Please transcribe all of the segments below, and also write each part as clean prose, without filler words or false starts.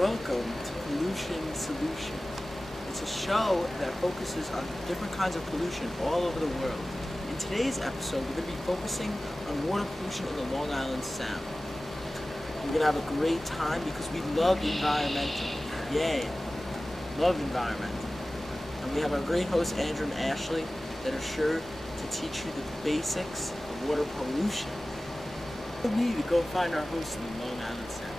Welcome to Pollution Solution. It's a show that focuses on different kinds of pollution all over the world. In today's episode, we're going to be focusing on water pollution in the Long Island Sound. We're going to have a great time because we love environmental. Yay! Love environmental. And we have our great hosts, Andrew and Ashley, that are sure to teach you the basics of water pollution. We need to go find our hosts in the Long Island Sound.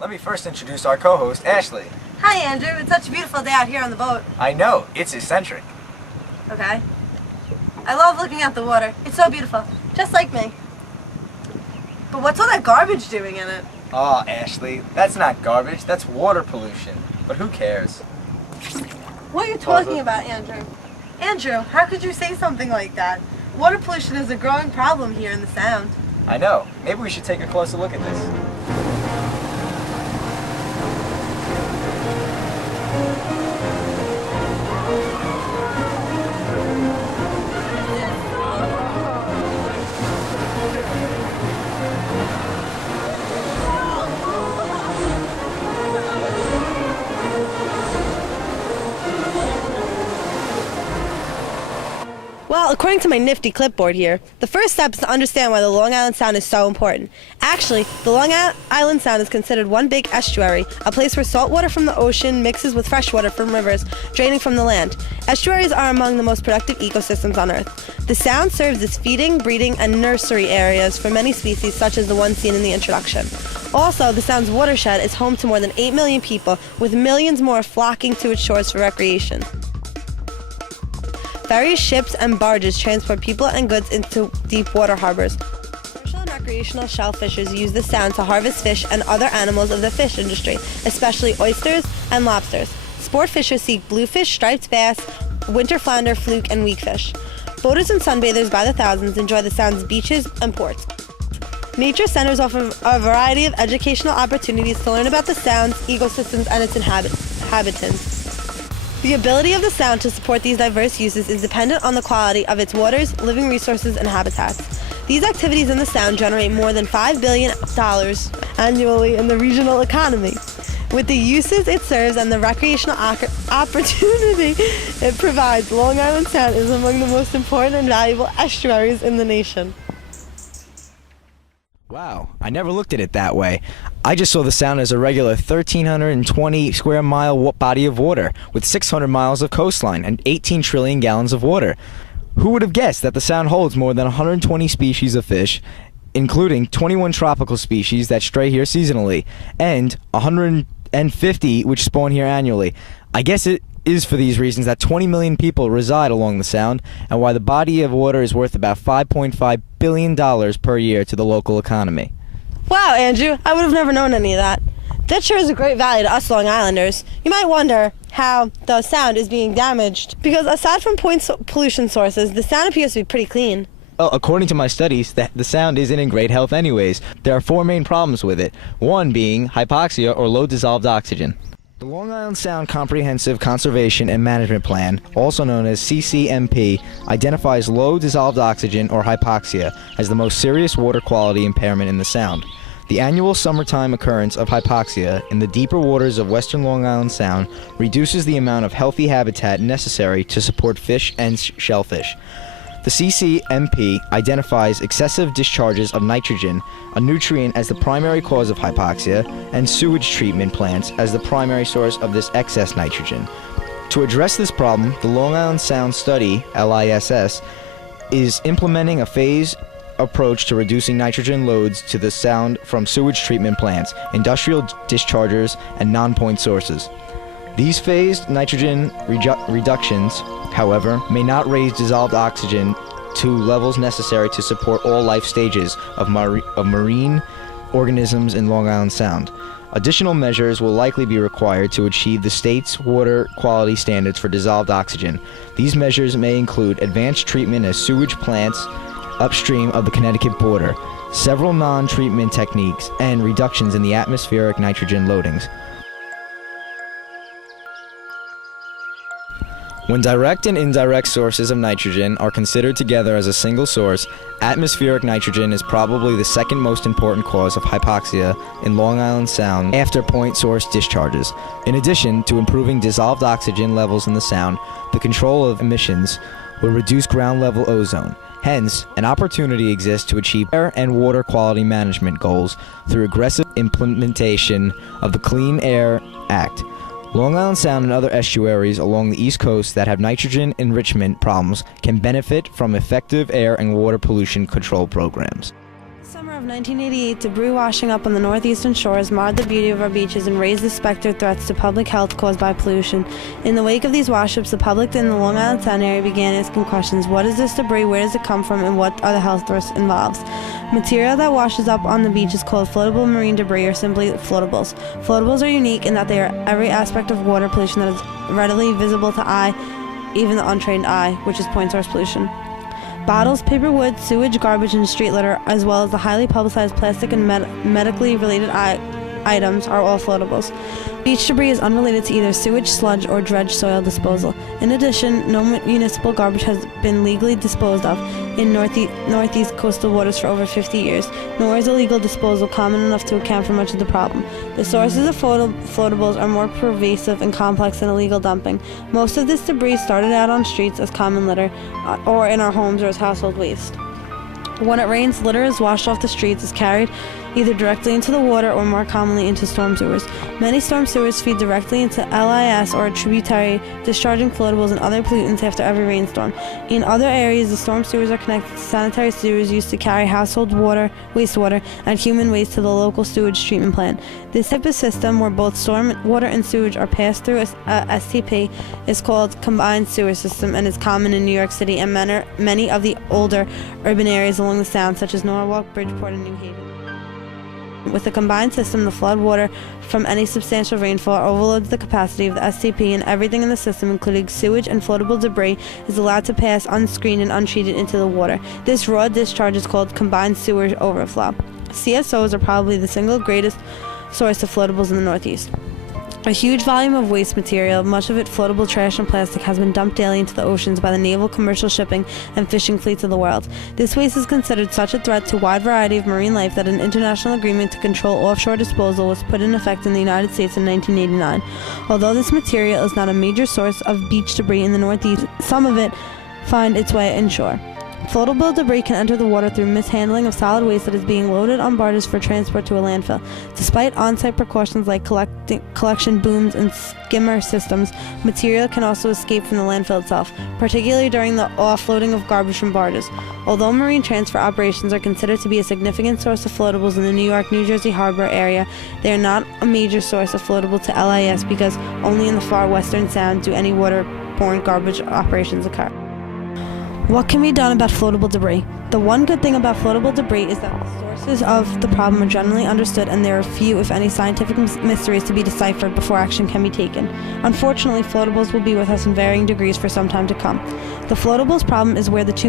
Let me first introduce our co-host, Ashley. Hi, Andrew. It's such a beautiful day out here on the boat. I know, it's eccentric. Okay. I love looking at the water. It's so beautiful. Just like me. But what's all that garbage doing in it? Aw, Ashley, that's not garbage, that's water pollution. But who cares? What are you talking about, Andrew? Andrew, how could you say something like that? Water pollution is a growing problem here in the Sound. I know. Maybe we should take a closer look at this. Well, according to my nifty clipboard here, the first step is to understand why the Long Island Sound is so important. Actually, the Long Island Sound is considered one big estuary, a place where salt water from the ocean mixes with fresh water from rivers draining from the land. Estuaries are among the most productive ecosystems on Earth. The Sound serves as feeding, breeding, and nursery areas for many species such as the one seen in the introduction. Also, the Sound's watershed is home to more than 8 million people, with millions more flocking to its shores for recreation. Ferries, ships, and barges transport people and goods into deep water harbors. Commercial and recreational shellfishers use the Sound to harvest fish and other animals of the fish industry, especially oysters and lobsters. Sport fishers seek bluefish, striped bass, winter flounder, fluke, and weakfish. Boaters and sunbathers by the thousands enjoy the Sound's beaches and ports. Nature centers offer a variety of educational opportunities to learn about the Sound's ecosystems and its inhabitants. The ability of the Sound to support these diverse uses is dependent on the quality of its waters, living resources, and habitats. These activities in the Sound generate more than $5 billion annually in the regional economy. With the uses it serves and the recreational opportunity it provides, Long Island Sound is among the most important and valuable estuaries in the nation. Wow, I never looked at it that way. I just saw the Sound as a regular 1,320 square mile body of water with 600 miles of coastline and 18 trillion gallons of water. Who would have guessed that the Sound holds more than 120 species of fish, including 21 tropical species that stray here seasonally, and 150 which spawn here annually? I guess it is for these reasons that 20 million people reside along the Sound, and why the body of water is worth about $5.5 billion per year to the local economy. Wow, Andrew, I would have never known any of that. That sure is a great value to us Long Islanders. You might wonder how the Sound is being damaged, because aside from pollution sources, the Sound appears to be pretty clean. Well, according to my studies, the sound isn't in great health anyways. There are 4 main problems with it, one being hypoxia or low dissolved oxygen. The Long Island Sound Comprehensive Conservation and Management Plan, also known as CCMP, identifies low dissolved oxygen or hypoxia as the most serious water quality impairment in the sound. The annual summertime occurrence of hypoxia in the deeper waters of western Long Island Sound reduces the amount of healthy habitat necessary to support fish and shellfish. The CCMP identifies excessive discharges of nitrogen, a nutrient, as the primary cause of hypoxia, and sewage treatment plants as the primary source of this excess nitrogen. To address this problem, the Long Island Sound Study, LISS, is implementing a phased approach to reducing nitrogen loads to the sound from sewage treatment plants, industrial dischargers, and non-point sources. These phased nitrogen reductions, however, may not raise dissolved oxygen to levels necessary to support all life stages of marine organisms in Long Island Sound. Additional measures will likely be required to achieve the state's water quality standards for dissolved oxygen. These measures may include advanced treatment as sewage plants upstream of the Connecticut border, several non-treatment techniques, and reductions in the atmospheric nitrogen loadings. When direct and indirect sources of nitrogen are considered together as a single source, atmospheric nitrogen is probably the second most important cause of hypoxia in Long Island Sound after point source discharges. In addition to improving dissolved oxygen levels in the Sound, the control of emissions will reduce ground level ozone. Hence, an opportunity exists to achieve air and water quality management goals through aggressive implementation of the Clean Air Act. Long Island Sound and other estuaries along the East Coast that have nitrogen enrichment problems can benefit from effective air and water pollution control programs. Summer of 1988, debris washing up on the northeastern shores marred the beauty of our beaches and raised the specter threats to public health caused by pollution. In the wake of these washups, the public in the Long Island Sound area began asking questions: what is this debris, where does it come from, and what are the health risks involved? Material that washes up on the beach is called floatable marine debris, or simply floatables. Floatables are unique in that they are every aspect of water pollution that is readily visible to eye, even the untrained eye, which is point source pollution. Bottles, paper, wood, sewage, garbage, and street litter, as well as the highly publicized plastic and medically related items, are all floatables. Beach debris is unrelated to either sewage, sludge, or dredged soil disposal. In addition, no municipal garbage has been legally disposed of in northeast coastal waters for over 50 years, nor is illegal disposal common enough to account for much of the problem. The sources of floatables are more pervasive and complex than illegal dumping. Most of this debris started out on streets as common litter, or in our homes or as household waste. When it rains, litter is washed off the streets, is carried either directly into the water or more commonly into storm sewers. Many storm sewers feed directly into LIS or a tributary, discharging floatables and other pollutants after every rainstorm. In other areas, the storm sewers are connected to sanitary sewers used to carry household water, wastewater, and human waste to the local sewage treatment plant. This type of system, where both storm water and sewage are passed through a STP, is called combined sewer system and is common in New York City and many of the older urban areas along the Sound, such as Norwalk, Bridgeport, and New Haven. With the combined system, the flood water from any substantial rainfall overloads the capacity of the STP, and everything in the system, including sewage and floatable debris, is allowed to pass unscreened and untreated into the water. This raw discharge is called combined sewer overflow. CSOs are probably the single greatest source of floatables in the Northeast. A huge volume of waste material, much of it floatable trash and plastic, has been dumped daily into the oceans by the naval, commercial shipping, and fishing fleets of the world. This waste is considered such a threat to a wide variety of marine life that an international agreement to control offshore disposal was put in effect in the United States in 1989. Although this material is not a major source of beach debris in the Northeast, some of it find its way inshore. Floatable debris can enter the water through mishandling of solid waste that is being loaded on barges for transport to a landfill. Despite on-site precautions like collection booms and skimmer systems, material can also escape from the landfill itself, particularly during the offloading of garbage from barges. Although marine transfer operations are considered to be a significant source of floatables in the New York, New Jersey harbor area, they are not a major source of floatable to LIS because only in the far western Sound do any waterborne garbage operations occur. What can be done about floatable debris? The one good thing about floatable debris is that the sources of the problem are generally understood, and there are few, if any, scientific mysteries to be deciphered before action can be taken. Unfortunately, floatables will be with us in varying degrees for some time to come. The floatables problem is where the two